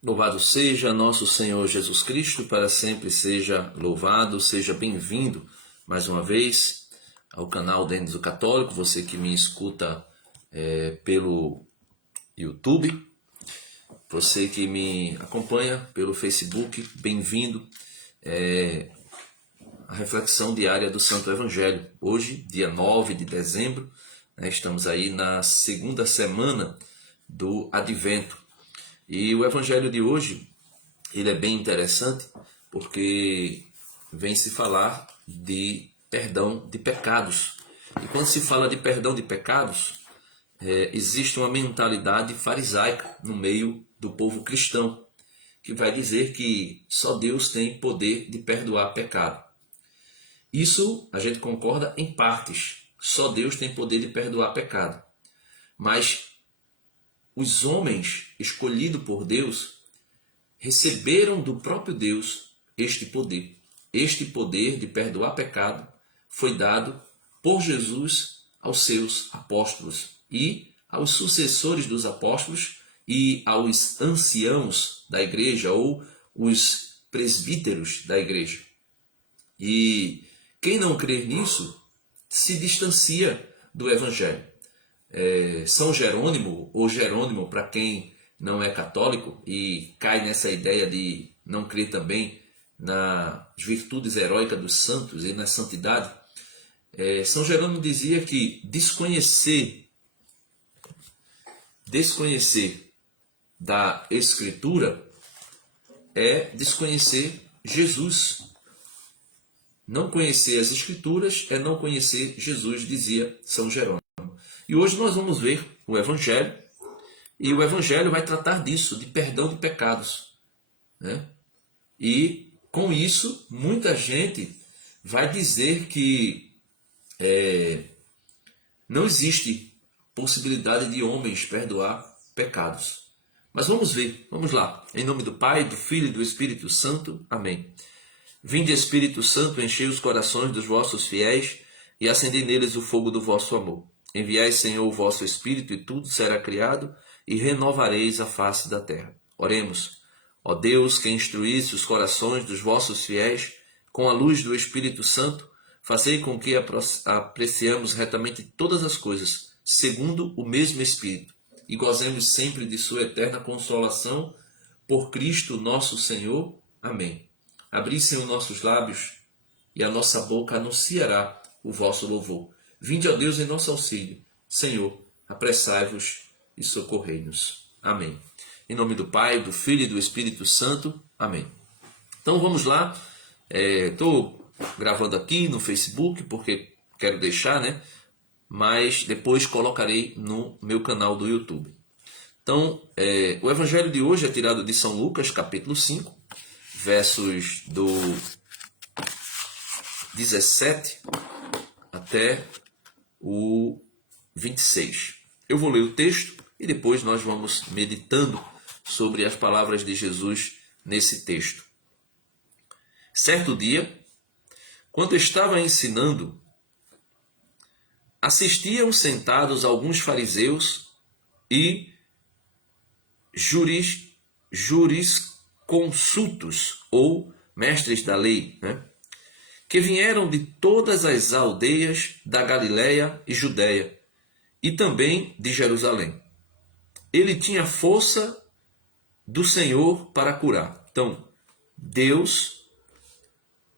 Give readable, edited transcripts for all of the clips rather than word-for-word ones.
Louvado seja nosso Senhor Jesus Cristo, para sempre seja louvado, seja bem-vindo mais uma vez ao canal Denis Católico, você que me escuta pelo YouTube, você que me acompanha pelo Facebook, bem-vindo à reflexão diária do Santo Evangelho. Hoje, dia 9 de dezembro, estamos aí na segunda semana do Advento. E o Evangelho de hoje, ele é bem interessante porque vem se falar de perdão de pecados. E quando se fala de perdão de pecados, existe uma mentalidade farisaica no meio do povo cristão, que vai dizer que só Deus tem poder de perdoar pecado. Isso a gente concorda em partes, só Deus tem poder de perdoar pecado. Mas os homens escolhidos por Deus receberam do próprio Deus este poder. Este poder de perdoar pecado foi dado por Jesus aos seus apóstolos e aos sucessores dos apóstolos e aos anciãos da igreja ou os presbíteros da igreja. E quem não crer nisso se distancia do Evangelho. São Jerônimo, ou Jerônimo para quem não é católico e cai nessa ideia de não crer também nas virtudes heróicas dos santos e na santidade, São Jerônimo dizia que desconhecer da Escritura é desconhecer Jesus. Não conhecer as Escrituras é não conhecer Jesus, dizia São Jerônimo. E hoje nós vamos ver o Evangelho, e o Evangelho vai tratar disso, de perdão de pecados, né? E com isso, muita gente vai dizer que não existe possibilidade de homens perdoar pecados. Mas vamos ver, vamos lá. Em nome do Pai, do Filho e do Espírito Santo. Amém. Vinde, Espírito Santo, enchei os corações dos vossos fiéis e acendei neles o fogo do vosso amor. Enviai, Senhor, o vosso Espírito, e tudo será criado, e renovareis a face da terra. Oremos. Ó Deus, que instruísse os corações dos vossos fiéis com a luz do Espírito Santo, fazei com que apreciemos retamente todas as coisas, segundo o mesmo Espírito, e gozemos sempre de sua eterna consolação, por Cristo nosso Senhor. Amém. Abri, Senhor, nossos lábios, e a nossa boca anunciará o vosso louvor. Vinde, ó Deus, em nosso auxílio. Senhor, apressai-vos e socorrei-nos. Amém. Em nome do Pai, do Filho e do Espírito Santo. Amém. Então vamos lá. Estou gravando aqui no Facebook porque quero deixar, né? Mas depois colocarei no meu canal do YouTube. Então, o Evangelho de hoje é tirado de São Lucas, capítulo 5, versos do 17 até o 26. Eu vou ler o texto e depois nós vamos meditando sobre as palavras de Jesus nesse texto. Certo dia, quando estava ensinando, assistiam sentados alguns fariseus e jurisconsultos, ou mestres da lei, né? Que vieram de todas as aldeias da Galiléia e Judéia, e também de Jerusalém. Ele tinha força do Senhor para curar. Então, Deus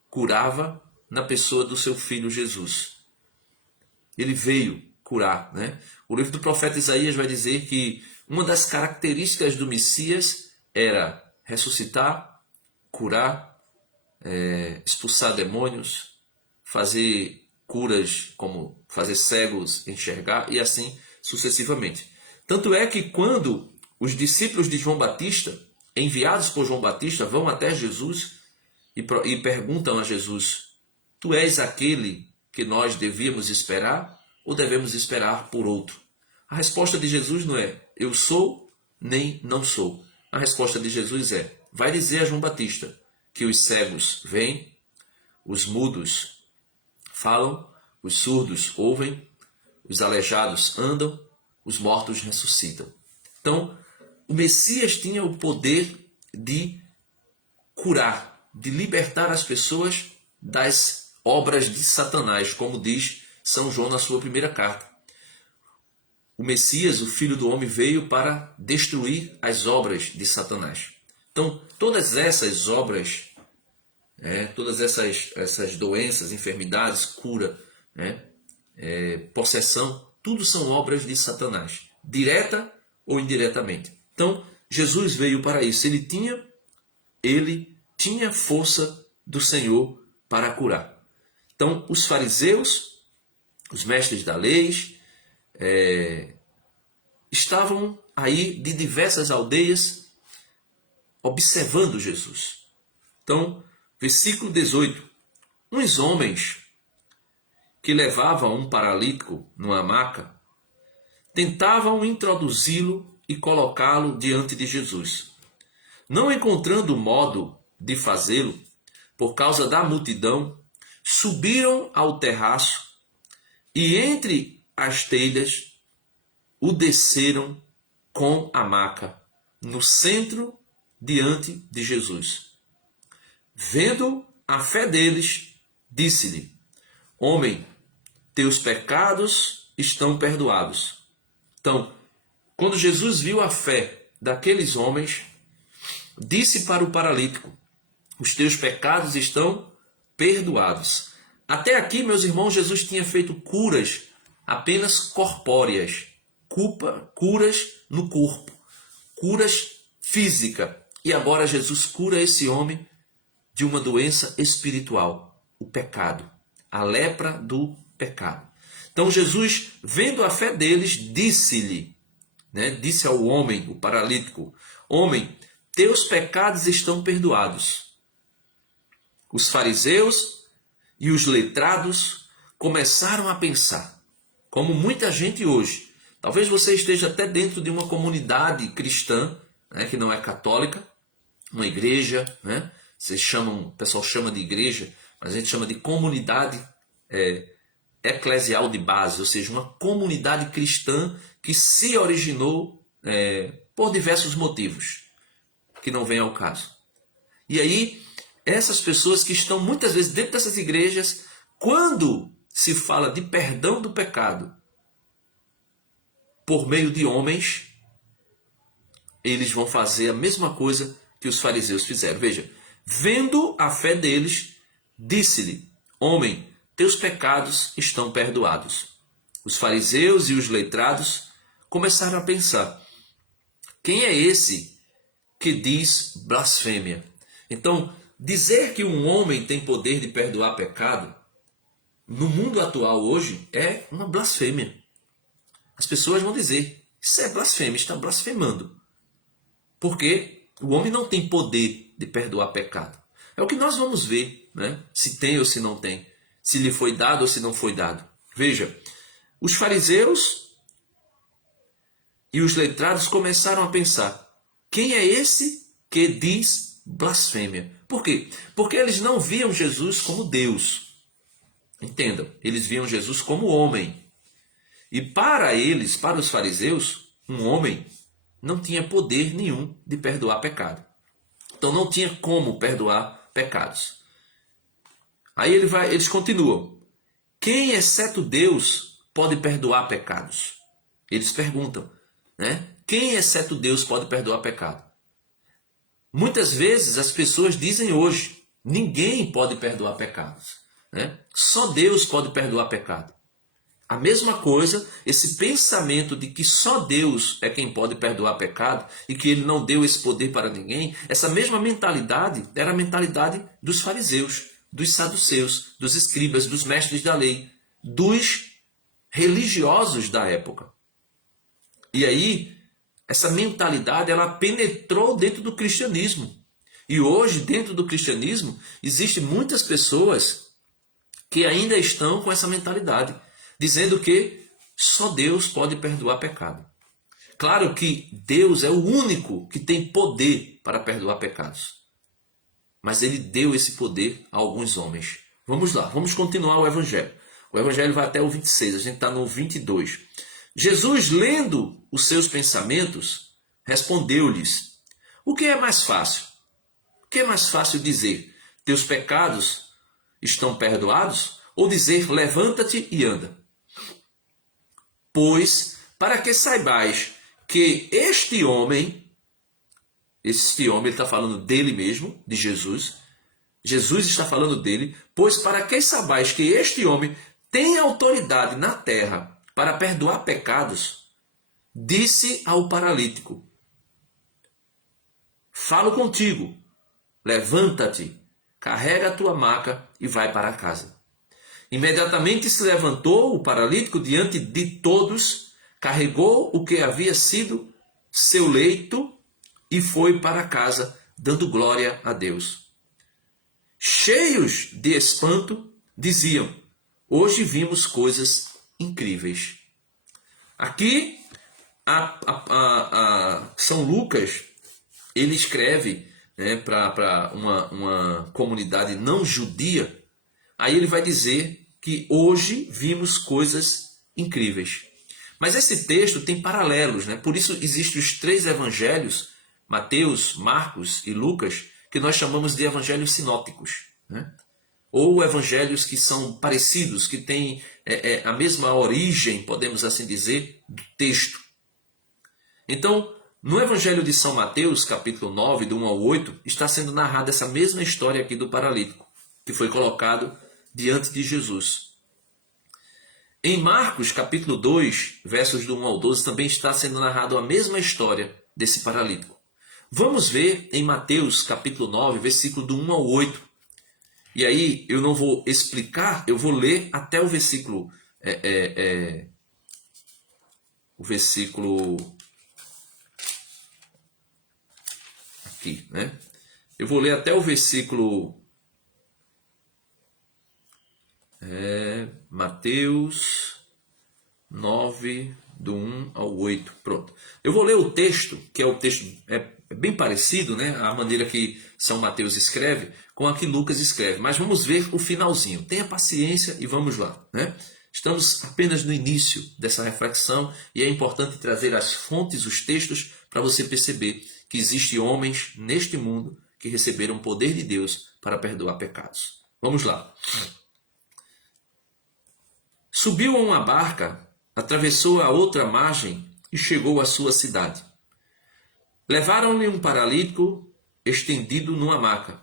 curava na pessoa do seu Filho Jesus. Ele veio curar, né? O livro do profeta Isaías vai dizer que uma das características do Messias era ressuscitar, curar, expulsar demônios, fazer curas como fazer cegos enxergar e assim sucessivamente. Tanto é que quando os discípulos de João Batista, enviados por João Batista, vão até Jesus e perguntam a Jesus: tu és aquele que nós devíamos esperar ou devemos esperar por outro? A resposta de Jesus não é eu sou nem não sou. A resposta de Jesus é: vai dizer a João Batista que os cegos veem, os mudos falam, os surdos ouvem, os aleijados andam, os mortos ressuscitam. Então, o Messias tinha o poder de curar, de libertar as pessoas das obras de Satanás, como diz São João na sua primeira carta. O Messias, o Filho do Homem, veio para destruir as obras de Satanás. Então, todas essas obras, todas essas doenças, enfermidades, cura, possessão, tudo são obras de Satanás, direta ou indiretamente. Então, Jesus veio para isso. Ele tinha força do Senhor para curar. Então, os fariseus, os mestres da lei, estavam aí de diversas aldeias observando Jesus. Então, versículo 18. Uns homens que levavam um paralítico numa maca tentavam introduzi-lo e colocá-lo diante de Jesus. Não encontrando modo de fazê-lo, por causa da multidão, subiram ao terraço e entre as telhas o desceram com a maca no centro diante de Jesus. Vendo a fé deles, disse-lhe: Homem, teus pecados estão perdoados. Então, quando Jesus viu a fé daqueles homens, disse para o paralítico: os teus pecados estão perdoados. Até aqui, meus irmãos, Jesus tinha feito curas apenas corpóreas, curas no corpo, curas físicas. E agora Jesus cura esse homem de uma doença espiritual, o pecado, a lepra do pecado. Então Jesus, vendo a fé deles, disse-lhe, disse ao homem, o paralítico: Homem, teus pecados estão perdoados. Os fariseus e os letrados começaram a pensar, como muita gente hoje. Talvez você esteja até dentro de uma comunidade cristã, que não é católica, uma igreja, o pessoal chama de igreja, mas a gente chama de comunidade eclesial de base, ou seja, uma comunidade cristã que se originou por diversos motivos, que não vem ao caso. E aí, essas pessoas que estão muitas vezes dentro dessas igrejas, quando se fala de perdão do pecado por meio de homens, eles vão fazer a mesma coisa que os fariseus fizeram. Veja, vendo a fé deles, disse-lhe: Homem, teus pecados estão perdoados. Os fariseus e os letrados começaram a pensar: quem é esse que diz blasfêmia? Então, dizer que um homem tem poder de perdoar pecado, no mundo atual hoje, é uma blasfêmia. As pessoas vão dizer: isso é blasfêmia, está blasfemando. Porque o homem não tem poder de perdoar pecado. É o que nós vamos ver, se tem ou se não tem. Se lhe foi dado ou se não foi dado. Veja, os fariseus e os letrados começaram a pensar: quem é esse que diz blasfêmia? Por quê? Porque eles não viam Jesus como Deus. Entendam, eles viam Jesus como homem. E para eles, para os fariseus, um homem não tinha poder nenhum de perdoar pecado. Então não tinha como perdoar pecados. Aí eles continuam: quem exceto Deus pode perdoar pecados? Eles perguntam, quem exceto Deus pode perdoar pecado? Muitas vezes as pessoas dizem hoje: ninguém pode perdoar pecados. Só Deus pode perdoar pecado. A mesma coisa, esse pensamento de que só Deus é quem pode perdoar pecado e que ele não deu esse poder para ninguém, essa mesma mentalidade era a mentalidade dos fariseus, dos saduceus, dos escribas, dos mestres da lei, dos religiosos da época. E aí, essa mentalidade ela penetrou dentro do cristianismo. E hoje, dentro do cristianismo, existem muitas pessoas que ainda estão com essa mentalidade, dizendo que só Deus pode perdoar pecado. Claro que Deus é o único que tem poder para perdoar pecados. Mas ele deu esse poder a alguns homens. Vamos lá, vamos continuar o Evangelho. O Evangelho vai até o 26, a gente está no 22. Jesus, lendo os seus pensamentos, respondeu-lhes: o que é mais fácil? que é mais fácil dizer? Teus pecados estão perdoados? Ou dizer, levanta-te e anda? Pois, para que saibais que este homem ele está falando dele mesmo, de Jesus. Jesus está falando dele. Pois para que saibais que este homem tem autoridade na terra para perdoar pecados, disse ao paralítico: falo contigo, levanta-te, carrega a tua maca e vai para casa. Imediatamente se levantou o paralítico diante de todos, carregou o que havia sido seu leito e foi para casa, dando glória a Deus. Cheios de espanto, diziam: hoje vimos coisas incríveis. Aqui, São Lucas, ele escreve, né, para uma comunidade não judia. Aí ele vai dizer que hoje vimos coisas incríveis. Mas esse texto tem paralelos, né? Por isso existem os 3 evangelhos, Mateus, Marcos e Lucas, que nós chamamos de evangelhos sinóticos, né? Ou evangelhos que são parecidos, que têm a mesma origem, podemos assim dizer, do texto. Então, no evangelho de São Mateus, capítulo 9, do 1 ao 8, está sendo narrada essa mesma história aqui do paralítico, que foi colocado diante de Jesus. Em Marcos, capítulo 2, versos do 1 ao 12, também está sendo narrada a mesma história desse paralítico. Vamos ver em Mateus, capítulo 9, versículo do 1 ao 8. E aí eu não vou explicar, eu vou ler até o versículo... o versículo... aqui, né? Eu vou ler até o versículo... Mateus 9, do 1 ao 8. Pronto. Eu vou ler o texto, que é o texto bem parecido, né? A maneira que São Mateus escreve com a que Lucas escreve. Mas vamos ver o finalzinho. Tenha paciência e vamos lá, né? Estamos apenas no início dessa reflexão e é importante trazer as fontes, os textos, para você perceber que existem homens neste mundo que receberam o poder de Deus para perdoar pecados. Vamos lá. Subiu a uma barca, atravessou a outra margem e chegou à sua cidade. Levaram-lhe um paralítico estendido numa maca.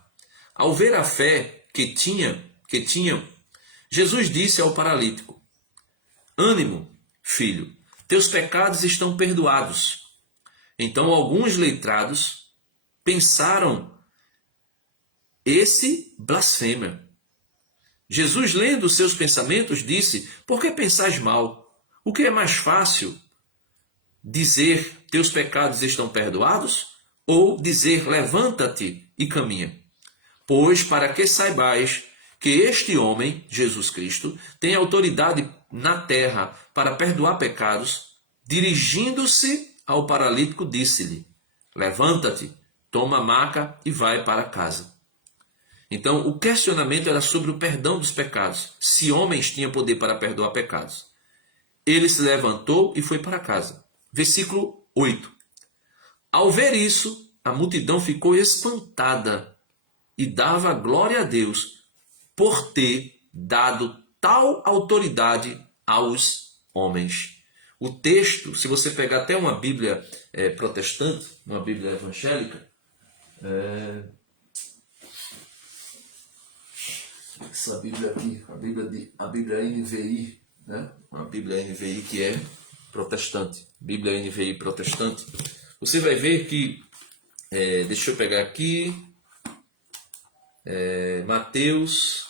Ao ver a fé que tinham, Jesus disse ao paralítico: ânimo, filho, teus pecados estão perdoados. Então alguns letrados pensaram: esse blasfema. Jesus, lendo seus pensamentos, disse: por que pensais mal? O que é mais fácil? Dizer, teus pecados estão perdoados? Ou dizer, levanta-te e caminha? Pois para que saibais que este homem, Jesus Cristo, tem autoridade na terra para perdoar pecados, dirigindo-se ao paralítico, disse-lhe: levanta-te, toma a maca e vai para casa. Então, o questionamento era sobre o perdão dos pecados. Se homens tinham poder para perdoar pecados. Ele se levantou e foi para casa. Versículo 8. Ao ver isso, a multidão ficou espantada e dava glória a Deus por ter dado tal autoridade aos homens. O texto, se você pegar até uma Bíblia protestante, uma Bíblia evangélica, essa Bíblia aqui, a Bíblia NVI, né? Uma Bíblia NVI que é protestante, Bíblia NVI protestante, você vai ver que, deixa eu pegar aqui, Mateus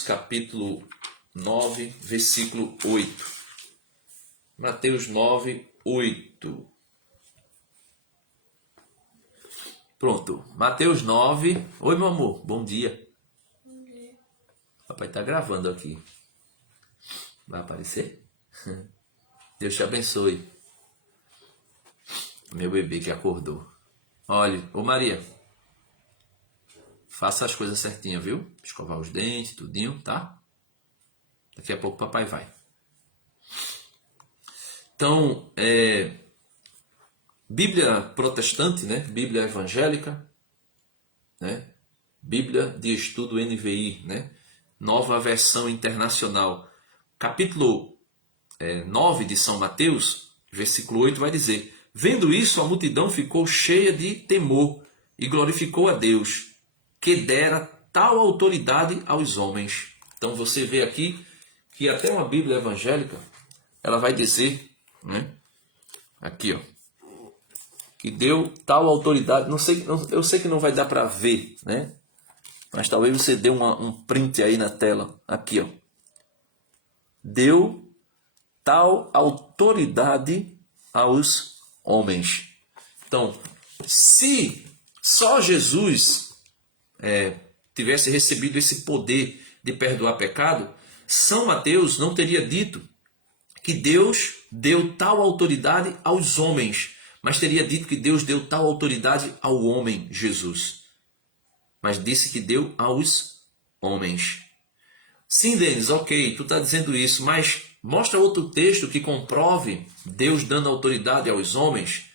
capítulo 9, versículo 8. Mateus 9, 8. Pronto, Mateus 9. Oi, meu amor, bom dia. Bom dia. Papai está gravando aqui. Vai aparecer? Deus te abençoe. Meu bebê que acordou. Olha, ô Maria, faça as coisas certinhas, viu? Escovar os dentes, tudinho, tá? Daqui a pouco o papai vai. Então, Bíblia protestante, né? Bíblia evangélica, né? Bíblia de estudo NVI, né? Nova versão internacional. Capítulo 9 de São Mateus, versículo 8 vai dizer: vendo isso, a multidão ficou cheia de temor e glorificou a Deus, que dera tal autoridade aos homens. Então você vê aqui que até uma Bíblia evangélica, ela vai dizer, né? Aqui, ó, que deu tal autoridade. Não sei, eu sei que não vai dar para ver, né? Mas talvez você dê um print aí na tela. Aqui, ó. Deu tal autoridade aos homens. Então, se só Jesus tivesse recebido esse poder de perdoar pecado, São Mateus não teria dito que Deus deu tal autoridade aos homens, mas teria dito que Deus deu tal autoridade ao homem Jesus. Mas disse que deu aos homens. Sim, Denis, ok, tu está dizendo isso, mas mostra outro texto que comprove Deus dando autoridade aos homens.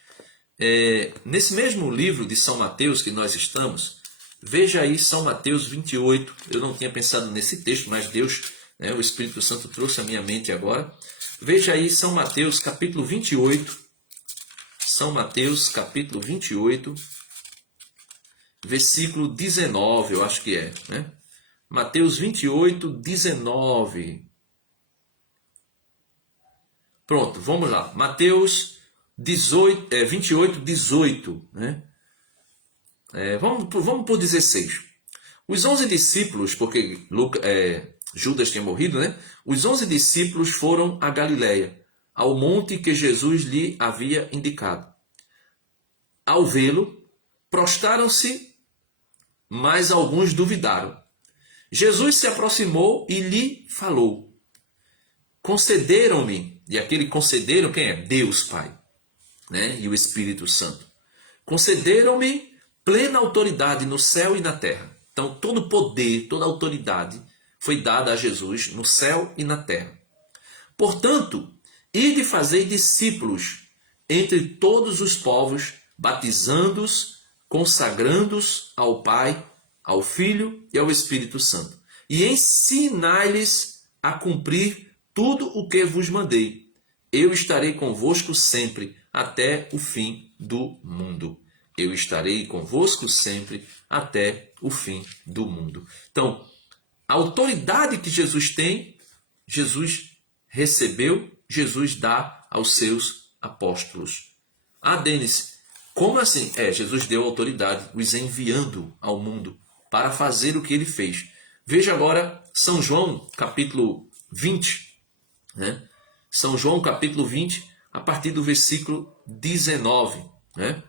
Nesse mesmo livro de São Mateus que nós estamos, veja aí São Mateus 28. Eu não tinha pensado nesse texto, mas Deus, o Espírito Santo trouxe à minha mente agora. Veja aí São Mateus capítulo 28. São Mateus capítulo 28, versículo 19, eu acho que é, né? Mateus 28, 19. Pronto, vamos lá. Mateus 28, 18. Né? Vamos por 16. Os 11 discípulos, porque Judas tinha morrido, né? Os 11 discípulos foram a Galiléia, ao monte que Jesus lhe havia indicado. Ao vê-lo, prostraram-se, mas alguns duvidaram. Jesus se aproximou e lhe falou. Concederam-me, e aquele concederam, quem é? Deus Pai, né? E o Espírito Santo. Concederam-me plena autoridade no céu e na terra. Então, todo poder, toda autoridade foi dada a Jesus no céu e na terra. Portanto, ide fazer discípulos entre todos os povos, batizando-os, consagrando-os ao Pai, ao Filho e ao Espírito Santo, e ensinai-lhes a cumprir tudo o que vos mandei. Eu estarei convosco sempre, até o fim do mundo. Eu estarei convosco sempre, até o fim do mundo. Então, a autoridade que Jesus tem, Jesus recebeu, Jesus dá aos seus apóstolos. Ah, Denis, como assim? Jesus deu autoridade, os enviando ao mundo para fazer o que ele fez. Veja agora São João, capítulo 20. Né? São João, capítulo 20, a partir do versículo 19. Né?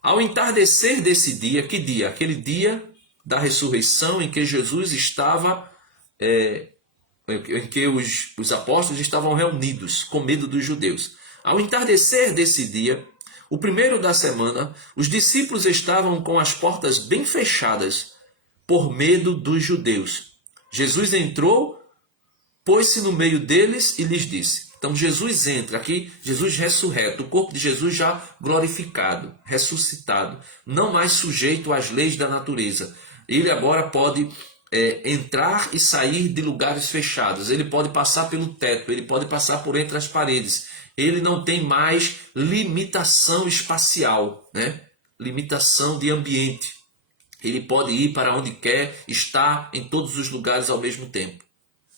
Ao entardecer desse dia, que dia? Aquele dia da ressurreição em que Jesus estava, em que os apóstolos estavam reunidos com medo dos judeus. Ao entardecer desse dia, o primeiro da semana, os discípulos estavam com as portas bem fechadas por medo dos judeus. Jesus entrou, pôs-se no meio deles e lhes disse. Então Jesus entra aqui, Jesus ressurreto, o corpo de Jesus já glorificado, ressuscitado, não mais sujeito às leis da natureza. Ele agora pode entrar e sair de lugares fechados, ele pode passar pelo teto, ele pode passar por entre as paredes. Ele não tem mais limitação espacial, né? Limitação de ambiente. Ele pode ir para onde quer, estar em todos os lugares ao mesmo tempo.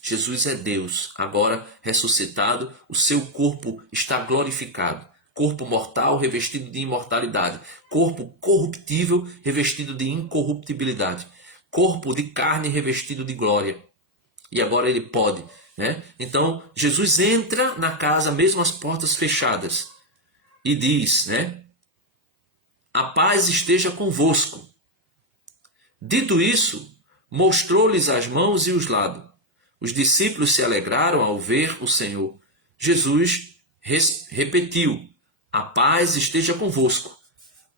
Jesus é Deus, agora ressuscitado, o seu corpo está glorificado. Corpo mortal revestido de imortalidade. Corpo corruptível revestido de incorruptibilidade. Corpo de carne revestido de glória. E agora ele pode, né? Então, Jesus entra na casa, mesmo as portas fechadas, e diz, né? A paz esteja convosco. Dito isso, mostrou-lhes as mãos e os lados. Os discípulos se alegraram ao ver o Senhor. Jesus repetiu, a paz esteja convosco.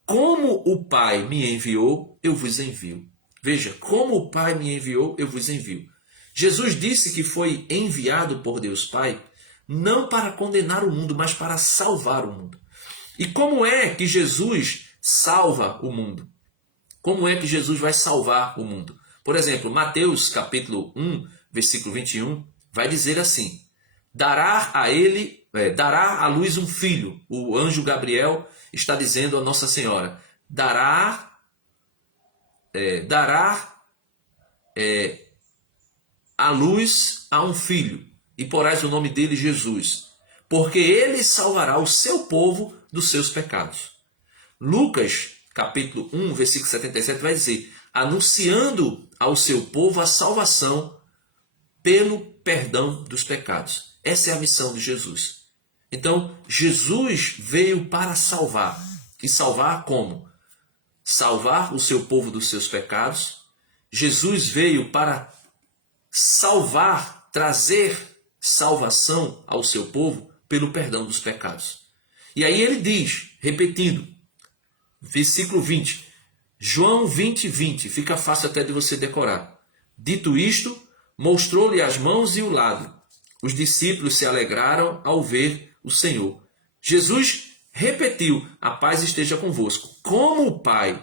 Como o Pai me enviou, eu vos envio. Veja, como o Pai me enviou, eu vos envio. Jesus disse que foi enviado por Deus Pai não para condenar o mundo, mas para salvar o mundo. E como é que Jesus salva o mundo? Como é que Jesus vai salvar o mundo? Por exemplo, Mateus capítulo 1, versículo 21, vai dizer assim: dará à luz um filho. O anjo Gabriel está dizendo a Nossa Senhora: dará à luz a um filho, e porás o nome dele Jesus, porque ele salvará o seu povo dos seus pecados. Lucas capítulo 1, versículo 77 vai dizer: anunciando ao seu povo a salvação pelo perdão dos pecados. Essa é a missão de Jesus. Então, Jesus veio para salvar. E salvar como? Salvar o seu povo dos seus pecados. Jesus veio para salvar, trazer salvação ao seu povo pelo perdão dos pecados. E aí ele diz, repetindo, versículo 20, João 20, 20, fica fácil até de você decorar. Dito isto, mostrou-lhe as mãos e o lado. Os discípulos se alegraram ao ver o Senhor. Jesus repetiu: a paz esteja convosco. Como o Pai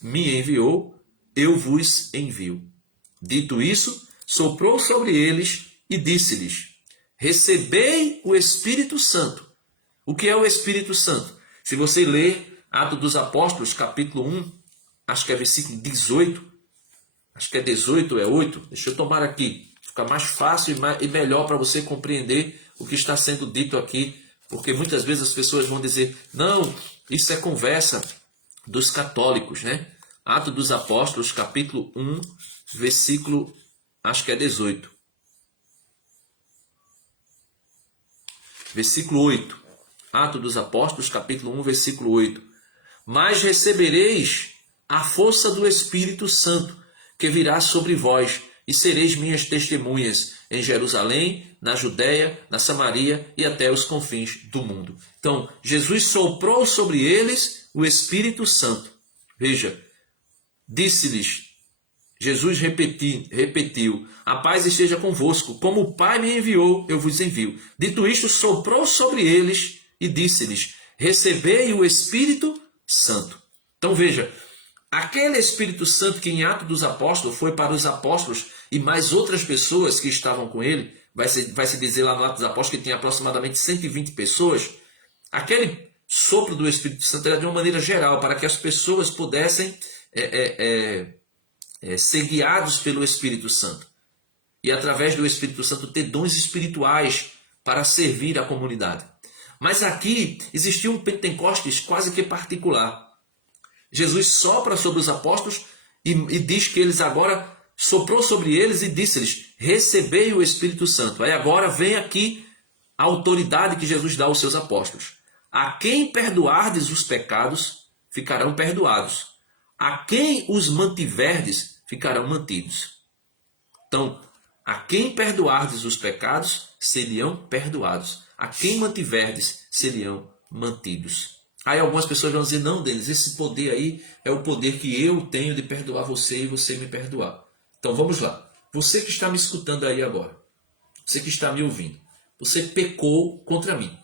me enviou, eu vos envio. Dito isso, soprou sobre eles e disse-lhes: recebei o Espírito Santo. O que é o Espírito Santo? Se você ler Atos dos Apóstolos, capítulo 1, acho que é versículo 18, acho que é 18 ou é 8, deixa eu tomar aqui, fica mais fácil e melhor para você compreender o que está sendo dito aqui, porque muitas vezes as pessoas vão dizer: não, isso é conversa dos católicos, né? Atos dos Apóstolos, capítulo 1, versículo, acho que é 18. Versículo 8. Atos dos Apóstolos, capítulo 1, versículo 8. Mas recebereis a força do Espírito Santo, que virá sobre vós, e sereis minhas testemunhas em Jerusalém, na Judéia, na Samaria e até os confins do mundo. Então, Jesus soprou sobre eles o Espírito Santo. Veja, disse-lhes, Jesus repetiu: a paz esteja convosco, como o Pai me enviou, eu vos envio. Dito isto, soprou sobre eles e disse-lhes: recebei o Espírito Santo. Então veja, aquele Espírito Santo que em Atos dos Apóstolos foi para os apóstolos e mais outras pessoas que estavam com ele, vai se dizer lá no Atos dos Apóstolos que tinha aproximadamente 120 pessoas, aquele sopro do Espírito Santo era de uma maneira geral, para que as pessoas pudessem ser guiados pelo Espírito Santo. E através do Espírito Santo ter dons espirituais para servir a comunidade. Mas aqui existia um Pentecostes quase que particular. Jesus sopra sobre os apóstolos e diz que eles agora soprou sobre eles e disse-lhes: recebei o Espírito Santo. Aí agora vem aqui a autoridade que Jesus dá aos seus apóstolos. A quem perdoardes os pecados, ficarão perdoados. A quem os mantiverdes, ficarão mantidos. Então, a quem perdoardes os pecados, seriam perdoados. A quem mantiverdes, seriam mantidos. Aí algumas pessoas vão dizer: não, Denis, esse poder aí é o poder que eu tenho de perdoar você e você me perdoar. Então vamos lá. Você que está me escutando aí agora, você que está me ouvindo, você pecou contra mim.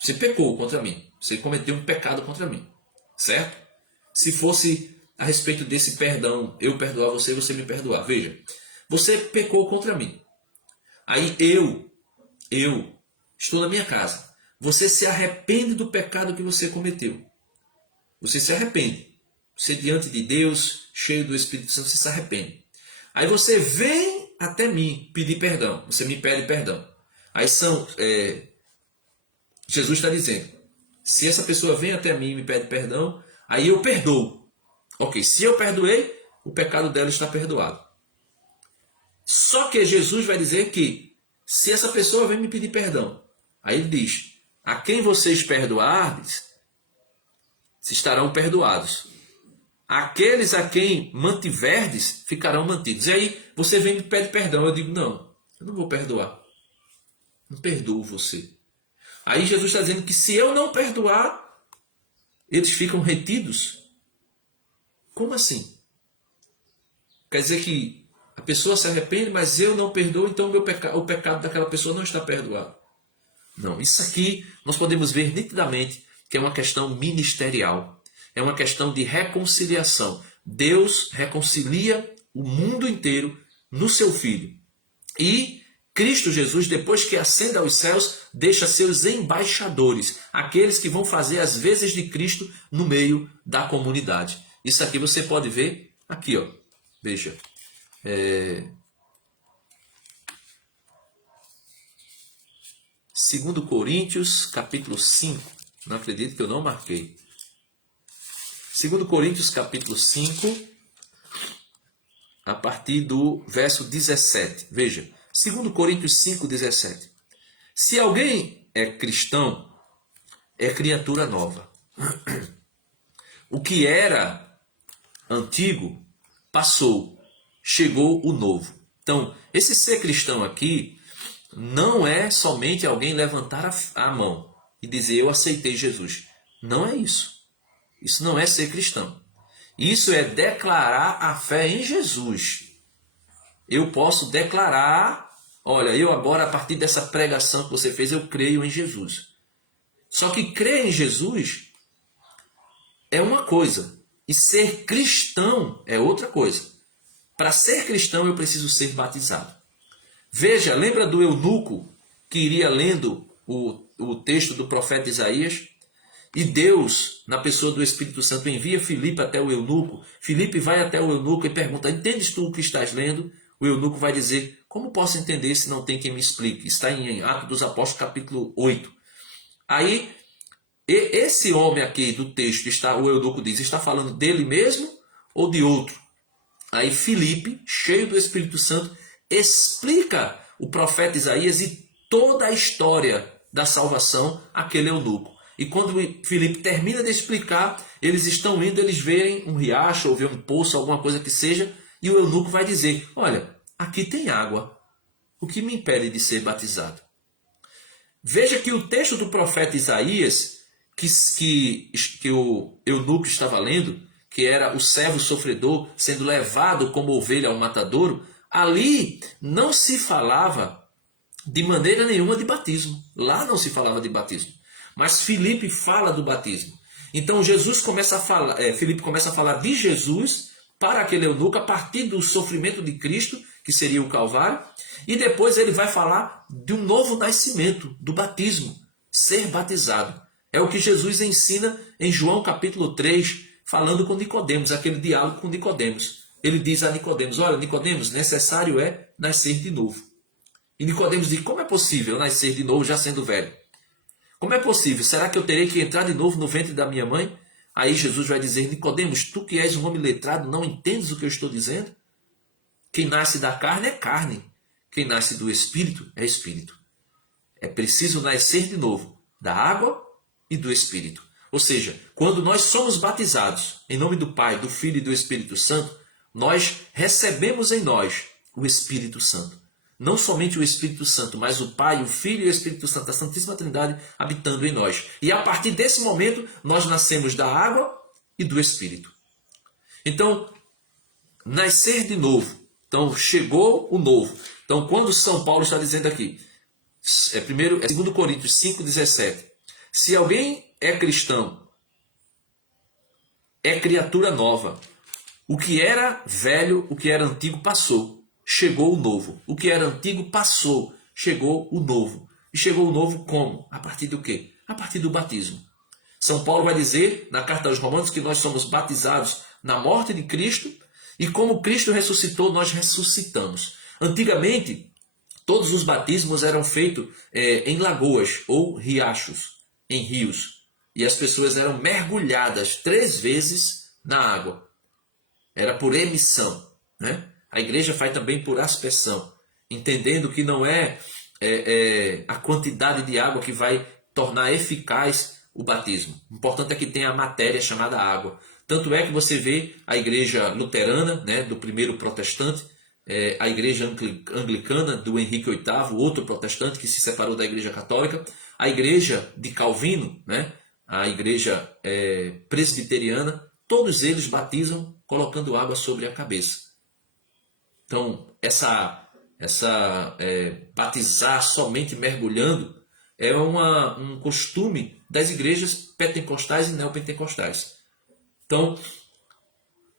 Você pecou contra mim. Você cometeu um pecado contra mim. Certo? Se fosse a respeito desse perdão, eu perdoar você e você me perdoar. Veja, você pecou contra mim. Aí eu estou na minha casa. Você se arrepende do pecado que você cometeu. Você se arrepende. Você diante de Deus, cheio do Espírito Santo, você se arrepende. Aí você vem até mim pedir perdão. Você me pede perdão. Aí Jesus está dizendo: se essa pessoa vem até mim e me pede perdão, aí eu perdoo. Ok, se eu perdoei, o pecado dela está perdoado. Só que Jesus vai dizer que se essa pessoa vem me pedir perdão, aí ele diz: a quem vocês perdoardes, se estarão perdoados. Aqueles a quem mantiverdes, ficarão mantidos. E aí você vem e me pede perdão. Eu digo: não, eu não vou perdoar. Não perdoo você. Aí Jesus está dizendo que se eu não perdoar, eles ficam retidos. Como assim? Quer dizer que a pessoa se arrepende, mas eu não perdoo, então o pecado daquela pessoa não está perdoado. Não, isso aqui nós podemos ver nitidamente que é uma questão ministerial, é uma questão de reconciliação. Deus reconcilia o mundo inteiro no seu Filho. E Cristo Jesus, depois que ascende aos céus, deixa seus embaixadores, aqueles que vão fazer as vezes de Cristo no meio da comunidade. Isso aqui você pode ver aqui, ó. Veja. 2 Coríntios, capítulo 5. Não acredito que eu não marquei. 2 Coríntios, capítulo 5, a partir do verso 17. Veja, 2 Coríntios 5, 17. Se alguém é cristão, é criatura nova. O que era antigo passou, chegou o novo. Então, esse ser cristão aqui não é somente alguém levantar a mão e dizer eu aceitei Jesus. Não é isso. Isso não é ser cristão. Isso é declarar a fé em Jesus. Eu posso declarar, olha, eu agora a partir dessa pregação que você fez, eu creio em Jesus. Só que crer em Jesus é uma coisa e ser cristão é outra coisa. Para ser cristão eu preciso ser batizado. Veja, lembra do eunuco que iria lendo o texto do profeta Isaías? E Deus, na pessoa do Espírito Santo, envia Filipe até o eunuco. Filipe vai até o eunuco e pergunta, entendes tu o que estás lendo? O eunuco vai dizer, como posso entender se não tem quem me explique? Está em Atos dos Apóstolos, capítulo 8. Aí, esse homem aqui do texto, o eunuco diz, está falando dele mesmo ou de outro? Aí Filipe, cheio do Espírito Santo, explica o profeta Isaías e toda a história da salvação àquele eunuco. E quando Filipe termina de explicar, eles estão indo, eles verem um riacho ou ver um poço, alguma coisa que seja, e o eunuco vai dizer, olha, aqui tem água, o que me impede de ser batizado? Veja que o texto do profeta Isaías, que o eunuco estava lendo, que era o servo sofredor sendo levado como ovelha ao matadouro, ali não se falava de maneira nenhuma de batismo. Lá não se falava de batismo. Mas Filipe fala do batismo. Então Filipe começa a falar de Jesus para aquele eunuco a partir do sofrimento de Cristo, que seria o Calvário, e depois ele vai falar de um novo nascimento, do batismo, ser batizado. É o que Jesus ensina em João capítulo 3, falando com Nicodemos, aquele diálogo com Nicodemos. Ele diz a Nicodemos, olha, Nicodemos, necessário é nascer de novo. E Nicodemos diz, como é possível nascer de novo já sendo velho? Como é possível? Será que eu terei que entrar de novo no ventre da minha mãe? Aí Jesus vai dizer, Nicodemos, tu que és um homem letrado, não entendes o que eu estou dizendo? Quem nasce da carne é carne. Quem nasce do Espírito é Espírito. É preciso nascer de novo da água e do Espírito. Ou seja, quando nós somos batizados em nome do Pai, do Filho e do Espírito Santo, nós recebemos em nós o Espírito Santo. Não somente o Espírito Santo, mas o Pai, o Filho e o Espírito Santo, a Santíssima Trindade, habitando em nós. E a partir desse momento, nós nascemos da água e do Espírito. Então, nascer de novo. Então, chegou o novo. Então, quando São Paulo está dizendo aqui, 2 Coríntios 5,17, se alguém é cristão, é criatura nova. O que era velho, o que era antigo passou. Chegou o novo. O que era antigo passou. Chegou o novo. E chegou o novo como? A partir do quê? A partir do batismo. São Paulo vai dizer na carta aos Romanos que nós somos batizados na morte de Cristo e como Cristo ressuscitou, nós ressuscitamos. Antigamente, todos os batismos eram feitos em lagoas ou riachos, em rios. E as pessoas eram mergulhadas 3 vezes na água. Era por emissão, né? A igreja faz também por aspersão, entendendo que não é a quantidade de água que vai tornar eficaz o batismo. O importante é que tenha a matéria chamada água. Tanto é que você vê a igreja luterana, né, do primeiro protestante, a igreja anglicana do Henrique VIII, outro protestante que se separou da igreja católica, a igreja de Calvino, né, a igreja presbiteriana, todos eles batizam colocando água sobre a cabeça. Então, batizar somente mergulhando é um costume das igrejas pentecostais e neopentecostais. Então,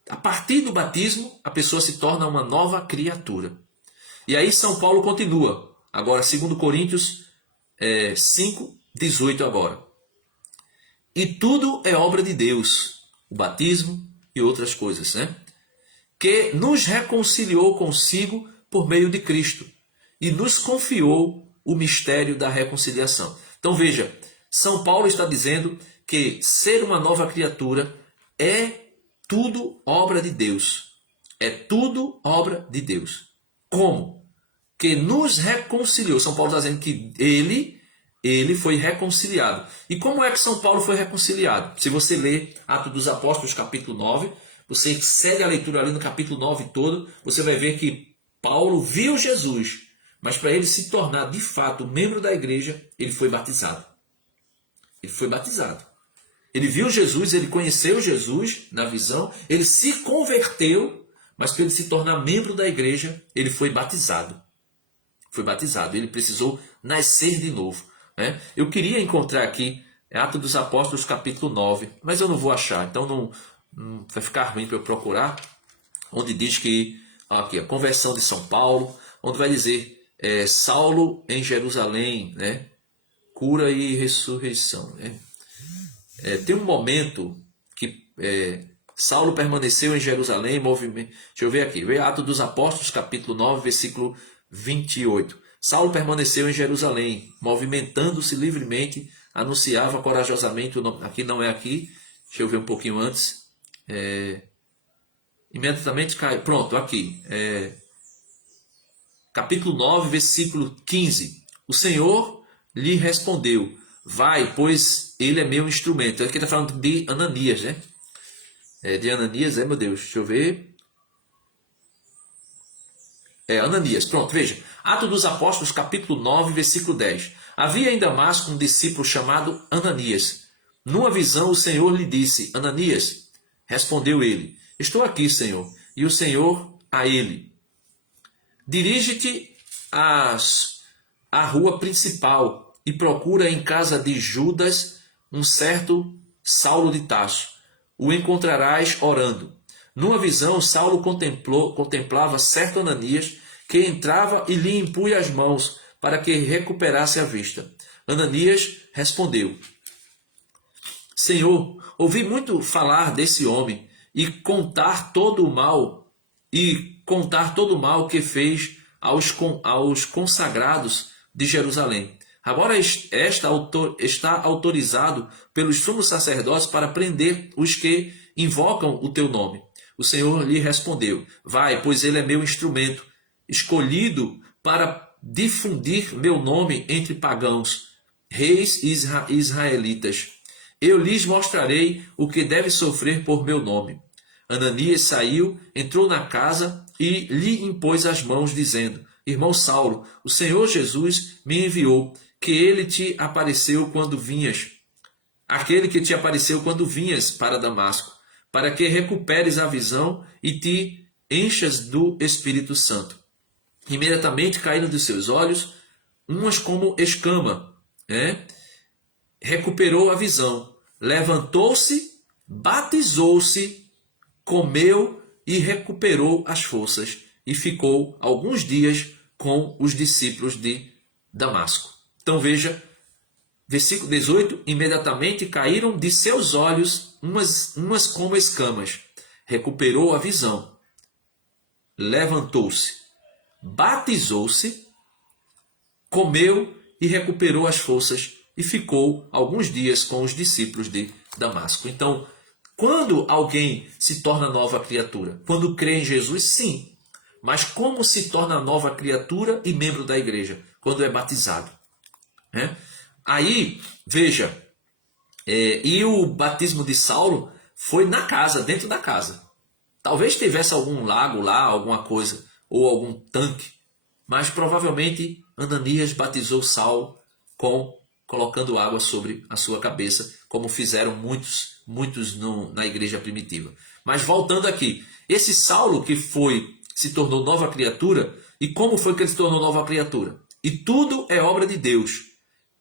a partir do batismo, a pessoa se torna uma nova criatura. E aí São Paulo continua. Agora, 2 Coríntios 5, 18 agora. E tudo é obra de Deus, o batismo e outras coisas, né? Que nos reconciliou consigo por meio de Cristo e nos confiou o mistério da reconciliação. Então veja, São Paulo está dizendo que ser uma nova criatura é tudo obra de Deus. É tudo obra de Deus. Como? Que nos reconciliou. São Paulo está dizendo que ele foi reconciliado. E como é que São Paulo foi reconciliado? Se você ler Atos dos Apóstolos, capítulo 9, você segue a leitura ali no capítulo 9 todo, você vai ver que Paulo viu Jesus, mas para ele se tornar de fato membro da igreja, ele foi batizado. Ele foi batizado. Ele viu Jesus, ele conheceu Jesus na visão, ele se converteu, mas para ele se tornar membro da igreja, ele foi batizado. Foi batizado, ele precisou nascer de novo. Né? Eu queria encontrar aqui Atos dos Apóstolos capítulo 9, mas eu não vou achar, então não vai ficar ruim para eu procurar, onde diz que aqui, a conversão de São Paulo, onde vai dizer Saulo em Jerusalém, né? Cura e ressurreição. Né? Tem um momento que Saulo permaneceu em Jerusalém, movimento. Deixa eu ver aqui, vê Atos dos Apóstolos, capítulo 9, versículo 28. Saulo permaneceu em Jerusalém, movimentando-se livremente, anunciava corajosamente o nome. Aqui não é aqui, deixa eu ver um pouquinho antes. Imediatamente cai. Pronto, aqui. Capítulo 9, versículo 15. O Senhor lhe respondeu: vai, pois ele é meu instrumento. Aqui está falando de Ananias, né? De Ananias, meu Deus, deixa eu ver. Ananias, pronto, veja. Atos dos Apóstolos, capítulo 9, versículo 10. Havia em Damasco um discípulo chamado Ananias. Numa visão, o Senhor lhe disse: Ananias. Respondeu ele: estou aqui, Senhor. E o Senhor a ele: dirige-te à rua principal e procura em casa de Judas um certo Saulo de Tarso. O encontrarás orando. Numa visão, Saulo contemplava certo Ananias que entrava e lhe impunha as mãos para que recuperasse a vista. Ananias respondeu: Senhor, ouvi muito falar desse homem e contar todo o mal que fez aos consagrados de Jerusalém. Agora está autorizado pelos sumos sacerdotes para prender os que invocam o teu nome. O Senhor lhe respondeu: vai, pois ele é meu instrumento, escolhido para difundir meu nome entre pagãos, reis e israelitas. Eu lhes mostrarei o que deve sofrer por meu nome. Ananias saiu, entrou na casa e lhe impôs as mãos, dizendo: Irmão Saulo, o Senhor Jesus me enviou, que ele te apareceu quando vinhas, aquele que te apareceu quando vinhas para Damasco, para que recuperes a visão e te enchas do Espírito Santo. Imediatamente caíram dos seus olhos umas como escama, recuperou a visão, levantou-se, batizou-se, comeu e recuperou as forças, e ficou alguns dias com os discípulos de Damasco. Então veja, versículo 18, imediatamente caíram de seus olhos umas como escamas, recuperou a visão, levantou-se, batizou-se, comeu e recuperou as forças, e ficou alguns dias com os discípulos de Damasco. Então, quando alguém se torna nova criatura? Quando crê em Jesus, sim. Mas como se torna nova criatura e membro da igreja? Quando é batizado. Aí, veja, e o batismo de Saulo foi na casa, dentro da casa. Talvez tivesse algum lago lá, alguma coisa, ou algum tanque, mas provavelmente Ananias batizou Saulo colocando água sobre a sua cabeça, como fizeram muitos na igreja primitiva. Mas voltando aqui, esse Saulo que se tornou nova criatura, e como foi que ele se tornou nova criatura? E tudo é obra de Deus,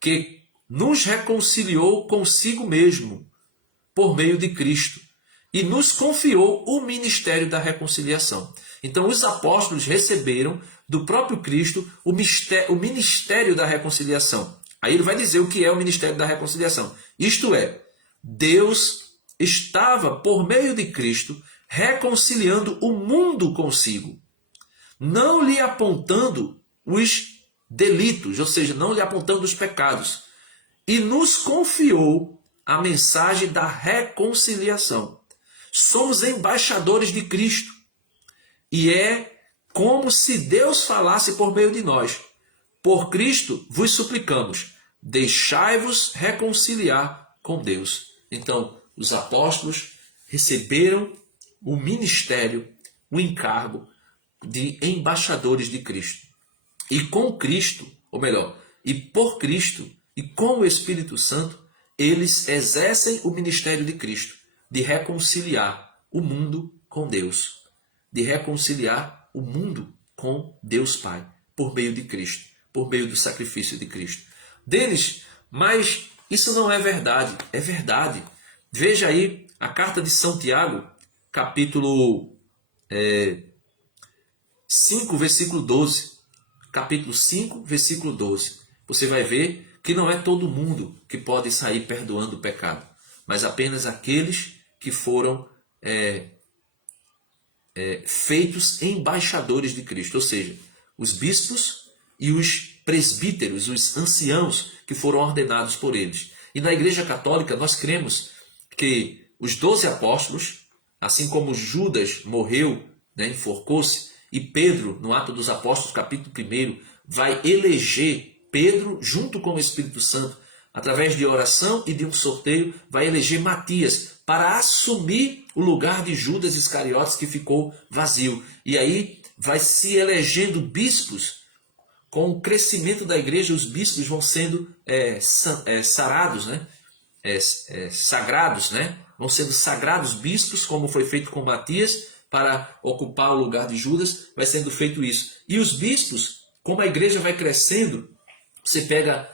que nos reconciliou consigo mesmo por meio de Cristo e nos confiou o ministério da reconciliação. Então os apóstolos receberam do próprio Cristo o ministério da reconciliação. Aí ele vai dizer o que é o ministério da reconciliação. Isto é, Deus estava, por meio de Cristo, reconciliando o mundo consigo, não lhe apontando os delitos, ou seja, não lhe apontando os pecados, e nos confiou a mensagem da reconciliação. Somos embaixadores de Cristo, e é como se Deus falasse por meio de nós. Por Cristo vos suplicamos, deixai-vos reconciliar com Deus. Então, os apóstolos receberam o ministério, o encargo de embaixadores de Cristo. E com Cristo, ou melhor, e por Cristo, e com o Espírito Santo, eles exercem o ministério de Cristo, de reconciliar o mundo com Deus, de reconciliar o mundo com Deus Pai, por meio de Cristo, por meio do sacrifício de Cristo. Denis, mas isso não é verdade. É verdade. Veja aí a carta de São Tiago, capítulo 5, versículo 12. Capítulo 5, versículo 12. Você vai ver que não é todo mundo que pode sair perdoando o pecado, mas apenas aqueles que foram feitos embaixadores de Cristo, ou seja, os bispos e os presbíteros, os anciãos que foram ordenados por eles. E na Igreja Católica nós cremos que os 12 apóstolos, assim como Judas morreu, enforcou-se, e Pedro, no Atos dos Apóstolos, capítulo 1, vai eleger Pedro junto com o Espírito Santo, através de oração e de um sorteio, vai eleger Matias para assumir o lugar de Judas Iscariotes, que ficou vazio. E aí vai se elegendo bispos. Com o crescimento da igreja, os bispos vão sendo sarados, sagrados, vão sendo sagrados bispos, como foi feito com Matias, para ocupar o lugar de Judas, vai sendo feito isso. E os bispos, como a igreja vai crescendo, você pega,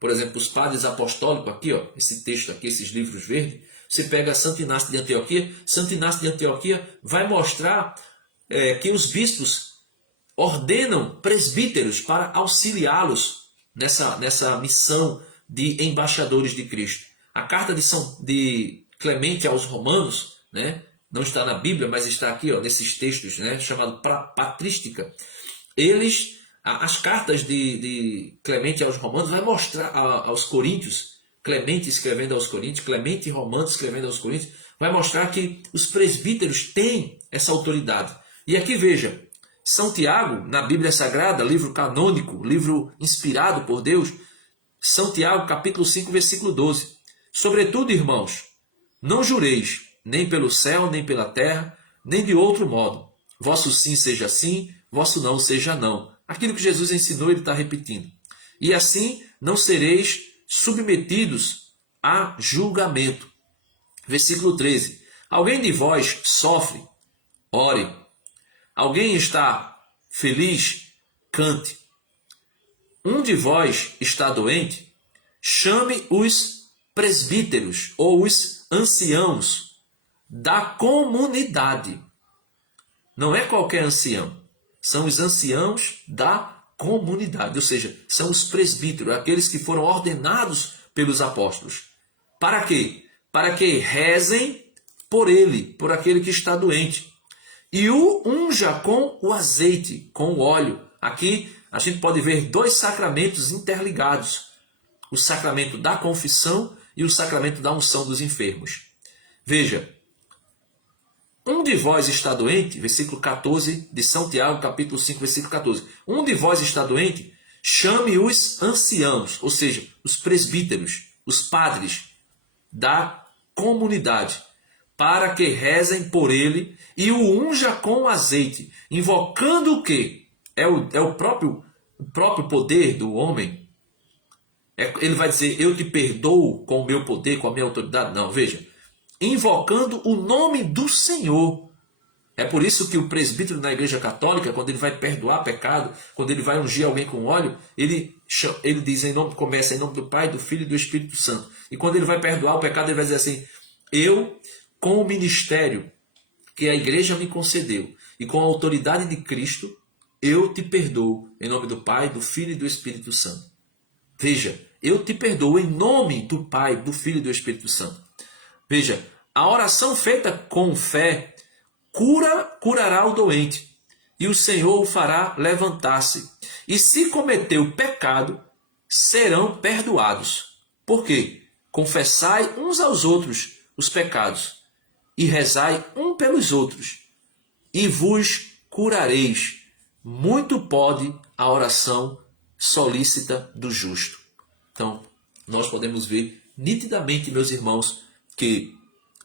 por exemplo, os padres apostólicos, aqui, ó, esse texto aqui, esses livros verdes, você pega Santo Inácio de Antioquia, Santo Inácio de Antioquia vai mostrar que os bispos ordenam presbíteros para auxiliá-los nessa missão de embaixadores de Cristo. A carta de Clemente aos Romanos, não está na Bíblia, mas está aqui, ó, nesses textos, chamado patrística. As cartas de Clemente aos Romanos vai mostrar aos Coríntios, Clemente escrevendo aos Coríntios, Clemente e Romanos escrevendo aos Coríntios, vai mostrar que os presbíteros têm essa autoridade. E aqui veja, São Tiago, na Bíblia Sagrada, livro canônico, livro inspirado por Deus, São Tiago, capítulo 5, versículo 12. Sobretudo, irmãos, não jureis, nem pelo céu, nem pela terra, nem de outro modo. Vosso sim seja sim, vosso não seja não. Aquilo que Jesus ensinou, ele está repetindo. E assim não sereis submetidos a julgamento. Versículo 13. Alguém de vós sofre? Ore. Alguém está feliz? Cante. Um de vós está doente? Chame os presbíteros ou os anciãos da comunidade. Não é qualquer ancião. São os anciãos da comunidade, ou seja, são os presbíteros, aqueles que foram ordenados pelos apóstolos. Para quê? Para que rezem por ele, por aquele que está doente. E o unja com o azeite, com o óleo. Aqui a gente pode ver dois sacramentos interligados. O sacramento da confissão e o sacramento da unção dos enfermos. Veja, um de vós está doente, versículo 14 de São Tiago, capítulo 5, versículo 14. Um de vós está doente, chame os anciãos, ou seja, os presbíteros, os padres da comunidade, para que rezem por ele e o unja com azeite, invocando o quê? É o próprio poder do homem. Ele vai dizer, eu te perdoo com o meu poder, com a minha autoridade. Não, veja. Invocando o nome do Senhor. É por isso que o presbítero na Igreja Católica, quando ele vai perdoar pecado, quando ele vai ungir alguém com óleo, ele ele diz começa em nome do Pai, do Filho e do Espírito Santo. E quando ele vai perdoar o pecado, ele vai dizer assim: eu, com o ministério que a igreja me concedeu e com a autoridade de Cristo, eu te perdoo em nome do Pai, do Filho e do Espírito Santo. Veja, eu te perdoo em nome do Pai, do Filho e do Espírito Santo. Veja, a oração feita com fé curará o doente, e o Senhor o fará levantar-se. E se cometeu pecado, serão perdoados. Por quê? Confessai uns aos outros os pecados, e rezai um pelos outros, e vos curareis. Muito pode a oração solícita do justo. Então, nós podemos ver nitidamente, meus irmãos, que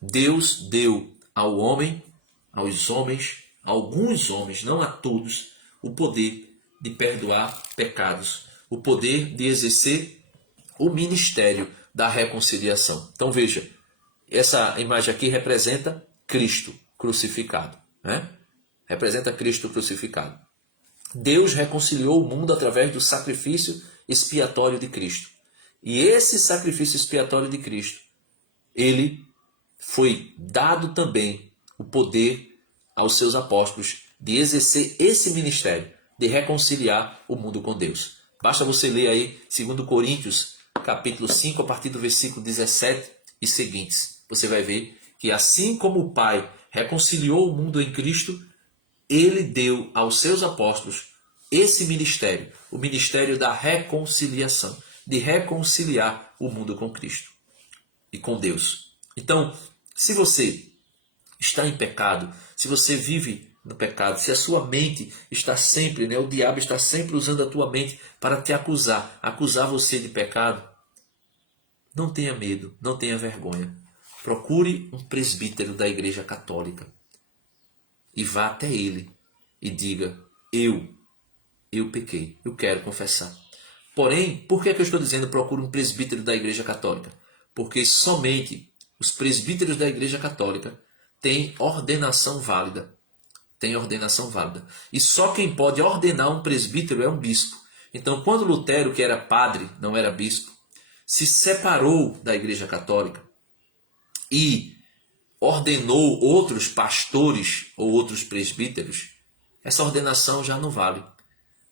Deus deu ao homem, aos homens, a alguns homens, não a todos, o poder de perdoar pecados, o poder de exercer o ministério da reconciliação. Então veja, essa imagem aqui representa Cristo crucificado, né? Representa Cristo crucificado. Deus reconciliou o mundo através do sacrifício expiatório de Cristo. E esse sacrifício expiatório de Cristo, ele foi dado também o poder aos seus apóstolos de exercer esse ministério, de reconciliar o mundo com Deus. Basta você ler aí 2 Coríntios, capítulo 5, a partir do versículo 17 e seguintes. Você vai ver que assim como o Pai reconciliou o mundo em Cristo, ele deu aos seus apóstolos esse ministério, o ministério da reconciliação, de reconciliar o mundo com Cristo e com Deus. Então, se você está em pecado, se você vive no pecado, se a sua mente está sempre, o diabo está sempre usando a tua mente para te acusar você de pecado, não tenha medo, não tenha vergonha. Procure um presbítero da Igreja Católica e vá até ele e diga: eu pequei, eu quero confessar. Porém, por que eu estou dizendo procure um presbítero da Igreja Católica? Porque somente os presbíteros da Igreja Católica têm ordenação válida. Tem ordenação válida. E só quem pode ordenar um presbítero é um bispo. Então, quando Lutero, que era padre, não era bispo, se separou da Igreja Católica e ordenou outros pastores ou outros presbíteros, essa ordenação já não vale.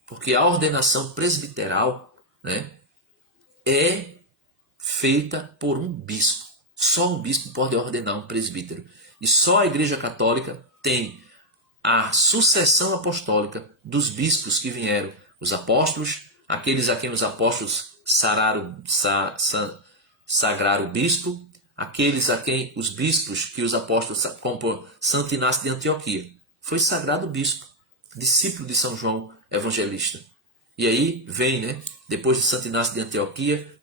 Porque a ordenação presbiteral, é feita por um bispo. Só um bispo pode ordenar um presbítero. E só a Igreja Católica tem a sucessão apostólica dos bispos que vieram. Os apóstolos, aqueles a quem os apóstolos sagraram o bispo, aqueles a quem os bispos que os apóstolos, como Santo Inácio de Antioquia, foi sagrado bispo, discípulo de São João Evangelista. E aí vem, depois de Santo Inácio de Antioquia,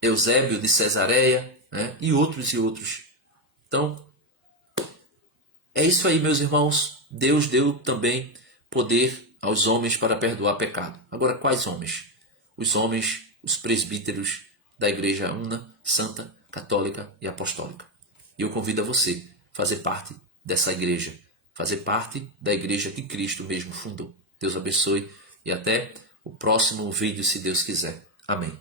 Eusébio de Cesareia, e outros e outros. Então, é isso aí, meus irmãos. Deus deu também poder aos homens para perdoar pecado. Agora, quais homens? Os homens, os presbíteros da Igreja Una, Santa, Católica e Apostólica. E eu convido a você a fazer parte dessa igreja, fazer parte da igreja que Cristo mesmo fundou. Deus abençoe e até o próximo vídeo, se Deus quiser. Amém.